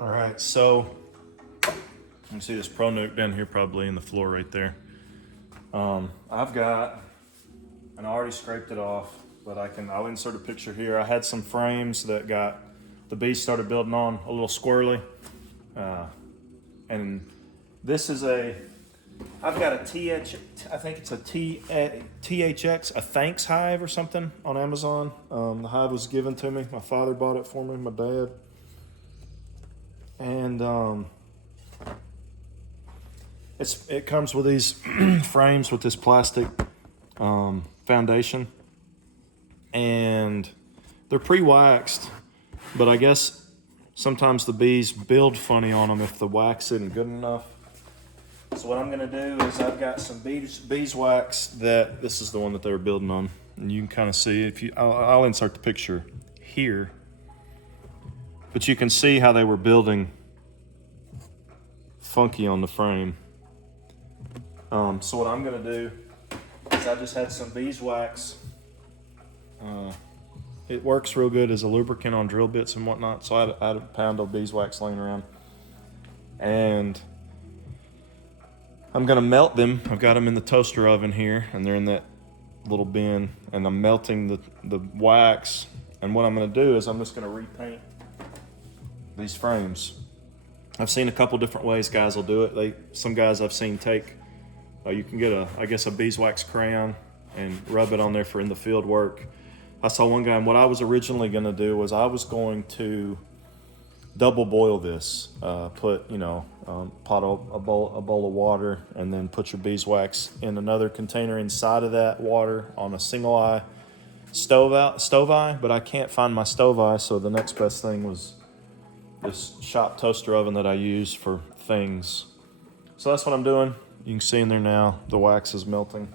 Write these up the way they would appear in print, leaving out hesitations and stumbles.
All right, so you can see this Pro Nuke down here probably in the floor right there. I've got, and I already scraped it off, but I'll insert a picture here. I had some frames that the bees started building on a little squirrely. And this is I've got a I think it's a THX, a Thanks Hive or something on Amazon. The Hive was given to me. My father bought it for me, my dad. And it comes with these frames with this plastic foundation. And they're pre-waxed, but I guess sometimes the bees build funny on them if the wax isn't good enough. So what I'm gonna do is I've got some beeswax this is the one that they were building on. And you can kind of see, I'll insert the picture here. But you can see how they were building funky on the frame. So what I'm gonna do is I just had some beeswax. It works real good as a lubricant on drill bits and whatnot. So I had a pound of beeswax laying around. And I'm gonna melt them. I've got them in the toaster oven here, and they're in that little bin, and I'm melting the wax. And what I'm gonna do is I'm just gonna repaint these frames. I've seen a couple different ways guys will do it. Some guys I've seen take, you can get a beeswax crayon and rub it on there for in the field work. I saw one guy, and what I was originally gonna do was I was going to double boil this. Put, a bowl of water, and then put your beeswax in another container inside of that water on a single eye stove eye, but I can't find my stove eye, so the next best thing was this shop toaster oven that I use for things. So that's what I'm doing. You can see in there now, the wax is melting.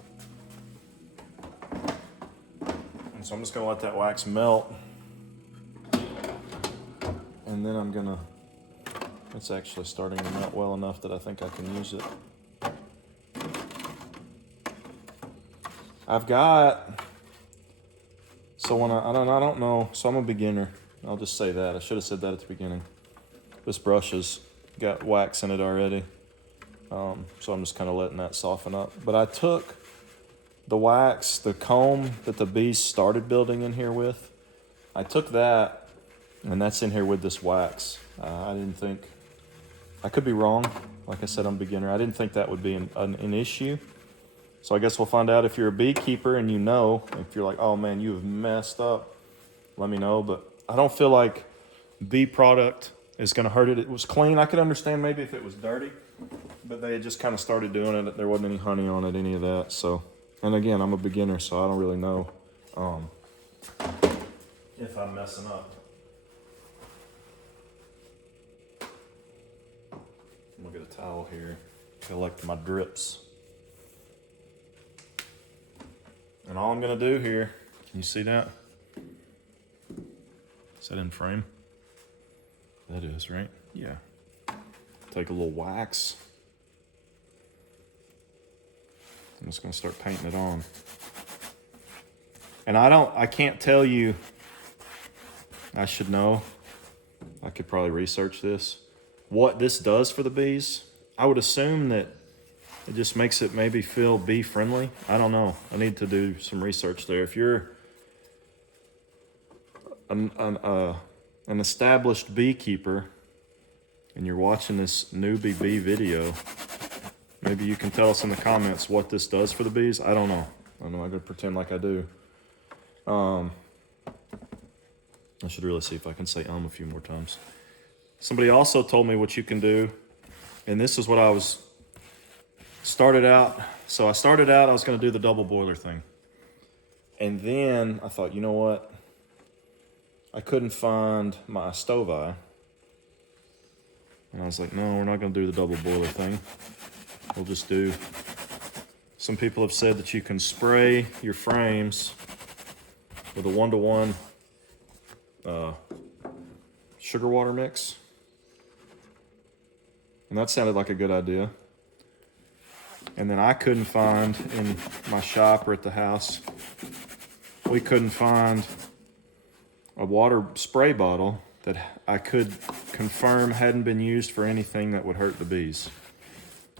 And so I'm just gonna let that wax melt. And then it's actually starting to melt well enough that I think I can use it. I've got, so when I don't know, so I'm a beginner. I'll just say that. I should have said that at the beginning. This brush has got wax in it already. So I'm just kind of letting that soften up. But I took the wax, the comb that the bees started building in here with, I took that, and that's in here with this wax. I didn't think, I could be wrong. Like I said, I'm a beginner. I didn't think that would be an issue. So I guess we'll find out. If you're a beekeeper and if you're like, oh man, you have messed up, let me know. But I don't feel like bee product is gonna hurt it. It was clean. I could understand maybe if it was dirty, but they had just kind of started doing it. There wasn't any honey on it, any of that. So, and again, I'm a beginner, so I don't really know if I'm messing up. I'm gonna get a towel here, collect my drips. And all I'm gonna do here, can you see that? Is that in frame? That is, right? Yeah. Take a little wax. I'm just gonna start painting it on. And I can't tell you, I should know, I could probably research this, what this does for the bees. I would assume that it just makes it maybe feel bee friendly. I don't know. I need to do some research there. If you're an established beekeeper and you're watching this newbie bee video, maybe you can tell us in the comments what this does for the bees. I don't know. I'm gonna pretend like I do. I should really see if I can say a few more times. Somebody also told me what you can do, and this is what I started out. So I was gonna do the double boiler thing. And then I thought, you know what? I couldn't find my stove eye. And I was like, no, we're not gonna do the double boiler thing. We'll just do, some people have said that you can spray your frames with a 1-to-1 sugar water mix. And that sounded like a good idea. And then I couldn't find in my shop or at the house, we couldn't find a water spray bottle that I could confirm hadn't been used for anything that would hurt the bees.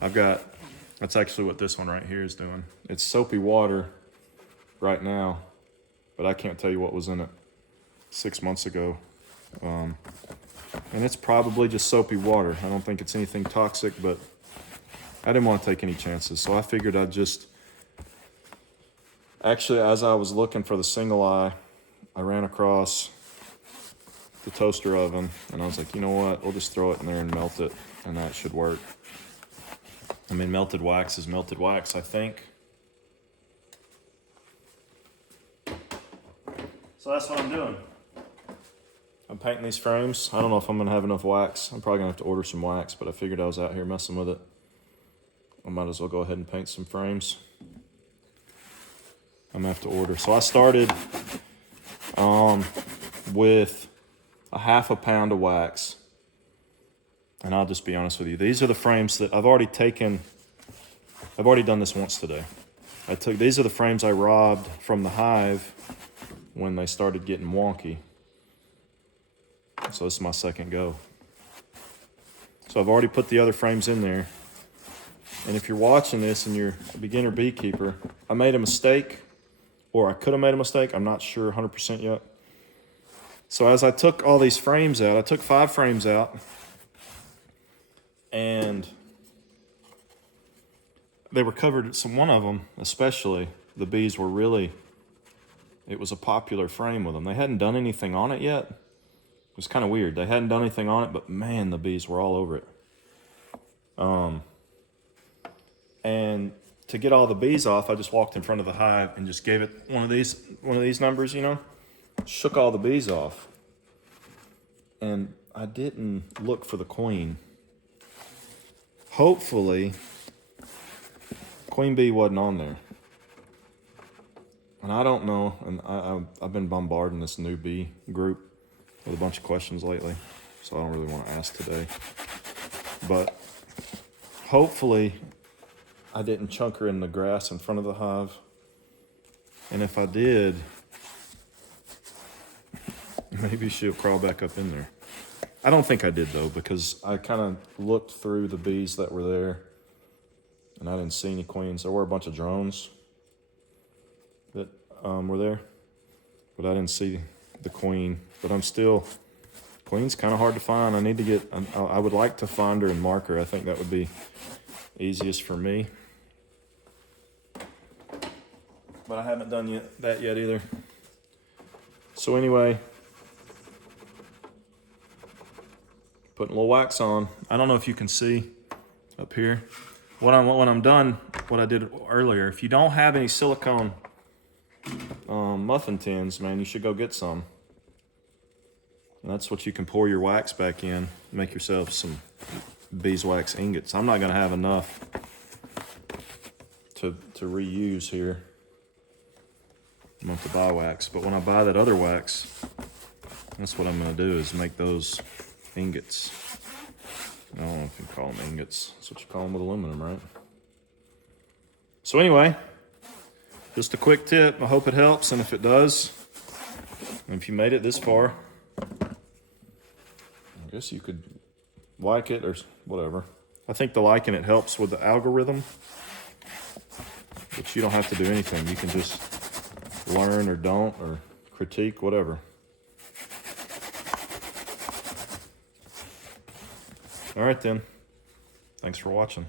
That's actually what this one right here is doing. It's soapy water right now, but I can't tell you what was in it 6 months ago. And it's probably just soapy water. I don't think it's anything toxic, but I didn't want to take any chances. So I figured I'd just, actually, as I was looking for the single eye, I ran across the toaster oven, and I was like, you know what, we'll just throw it in there and melt it, and that should work. I mean, melted wax is melted wax, I think. So that's what I'm doing. I'm painting these frames. I don't know if I'm gonna have enough wax. I'm probably gonna have to order some wax, but I figured I was out here messing with it. I might as well go ahead and paint some frames. I'm gonna have to order. So I started with a half a pound of wax. And I'll just be honest with you. These are the frames that I've already done this once today. These are the frames I robbed from the Hive when they started getting wonky. So this is my second go. So I've already put the other frames in there. And if you're watching this and you're a beginner beekeeper, I made a mistake, or I could have made a mistake. I'm not sure 100% yet. So as I took all these frames out, I took 5 frames out, and they were covered. One of them, especially, the bees were really, it was a popular frame with them. They hadn't done anything on it yet. It was kind of weird. They hadn't done anything on it, but man, the bees were all over it. And to get all the bees off, I just walked in front of the hive and just gave it one of these numbers, you know, shook all the bees off. And I didn't look for the queen. Hopefully, queen bee wasn't on there. And I don't know, and I've been bombarding this new bee group with a bunch of questions lately, so I don't really want to ask today. But hopefully, I didn't chunk her in the grass in front of the hive. And if I did, maybe she'll crawl back up in there. I don't think I did, though, because I kind of looked through the bees that were there, and I didn't see any queens. There were a bunch of drones that were there, but I didn't see the queen. But queen's kind of hard to find. I would like to find her and mark her. I think that would be easiest for me. But I haven't done that yet either. So anyway, putting a little wax on. I don't know if you can see up here. When I'm done, what I did earlier, if you don't have any silicone muffin tins, man, you should go get some. And that's what you can pour your wax back in, make yourself some beeswax ingots. I'm not gonna have enough to reuse here. I'm gonna have to buy wax, but when I buy that other wax, that's what I'm gonna do, is make those ingots. I don't know if you call them ingots. That's what you call them with aluminum, right? So anyway, just a quick tip. I hope it helps, and if it does, and if you made it this far, I guess you could like it or whatever. I think the liking it helps with the algorithm, but you don't have to do anything. You can just learn or don't, or critique, whatever. All right then. Thanks for watching.